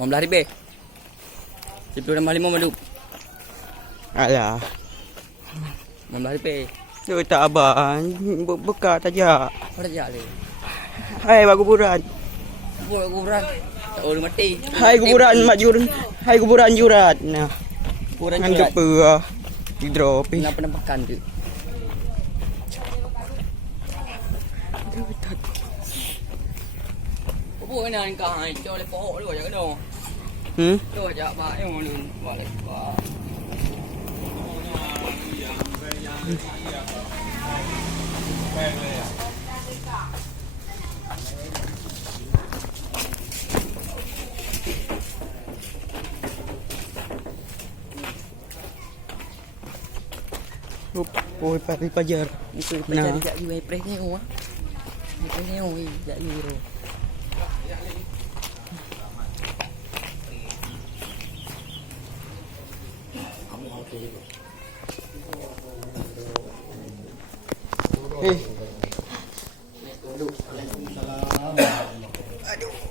15,000. 10,500 madu. Alah. 15,000. Tu tak abang. Buka saja. Apa dah le? Hai bang kuburan. Kuburan. Tak boleh mati. Hai kuburan mak jurun. Hai kuburan jurat. Nah. Kuburan Ngan jurat. jumpa di drop. Kenapa nampakan tu? Apa kena kau hai cho le pohok tu aja kena. Tu aja pak yang ni balik pak. Ôi pagi pajar. Itu pajar jak you press ni oh. Press ni oh jak you ro. Eh. Aduh.